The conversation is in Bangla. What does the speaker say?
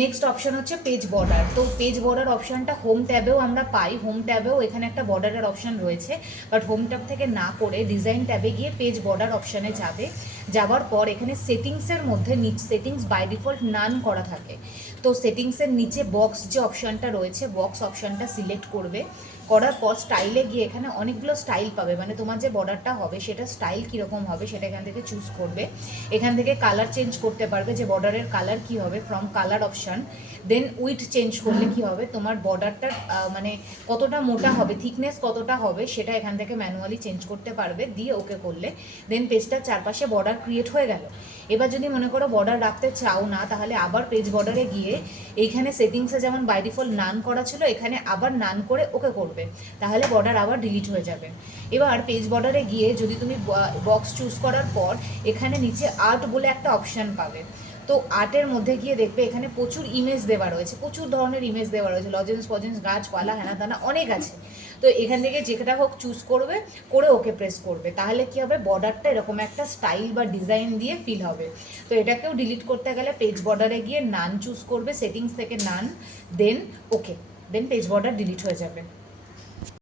নেক্সট অপশন হচ্ছে পেজ বর্ডার। তো পেজ বর্ডার অপশনটা হোম ট্যাবেও আমরা পাই, হোম ট্যাবেও এখানে একটা বর্ডারের অপশন রয়েছে, বাট হোম ট্যাব থেকে না করে ডিজাইন ট্যাবে গিয়ে পেজ বর্ডার অপশানে যাবে। যাওয়ার পর এখানে সেটিংসের মধ্যে সেটিংস বাই ডিফল্ট নান করা থাকে, তো সেটিংসের নিচে বক্স যে অপশানটা রয়েছে বক্স অপশানটা সিলেক্ট করবে। করার পর স্টাইলে গিয়ে এখানে অনেকগুলো স্টাইল পাবে, মানে তোমার যে বর্ডারটা হবে সেটা স্টাইল কীরকম হবে সেটা এখান থেকে চুজ করবে। এখান থেকে কালার চেঞ্জ করতে পারবে, যে বর্ডারের কালার কী হবে from colour option. Then width change করলে কি হবে, তোমার বর্ডারটার মানে কতটা মোটা হবে, থিকনেস কতটা হবে সেটা এখান থেকে ম্যানুয়ালি চেঞ্জ করতে পারবে, দিয়ে ওকে করলে দেন পেজটার চারপাশে বর্ডার ক্রিয়েট হয়ে গেল। এবার যদি মনে করো বর্ডার রাখতে চাও না, তাহলে আবার পেজ বর্ডারে গিয়ে এইখানে সেটিংসে যেমন বাই ডিফল্ট নান করা ছিল এখানে আবার নান করে ওকে করবে, তাহলে বর্ডার আবার ডিলিট হয়ে যাবে। এবার পেজ বর্ডারে গিয়ে যদি তুমি বক্স চুজ করার পর এখানে নিচে আর্ট বলে একটা অপশান পাবে, তো আর্টের মধ্যে গিয়ে দেখবে এখানে প্রচুর ইমেজ দেওয়া রয়েছে, প্রচুর ধরনের ইমেজ দেওয়া রয়েছে, লজেন্স ফজেন্স গাছপালা হ্যানা তানা অনেক আছে। তো এখান থেকে যেটা হোক চুজ করবে, করে ওকে প্রেস করবে, তাহলে কি হবে বর্ডারটা এরকম একটা স্টাইল বা ডিজাইন দিয়ে ফিল হবে। তো এটাকেও ডিলিট করতে গেলে পেজ বর্ডারে গিয়ে নান চুজ করবে, সেটিংস থেকে নান, দেন ওকে, দেন পেজ বর্ডার ডিলিট হয়ে যাবে।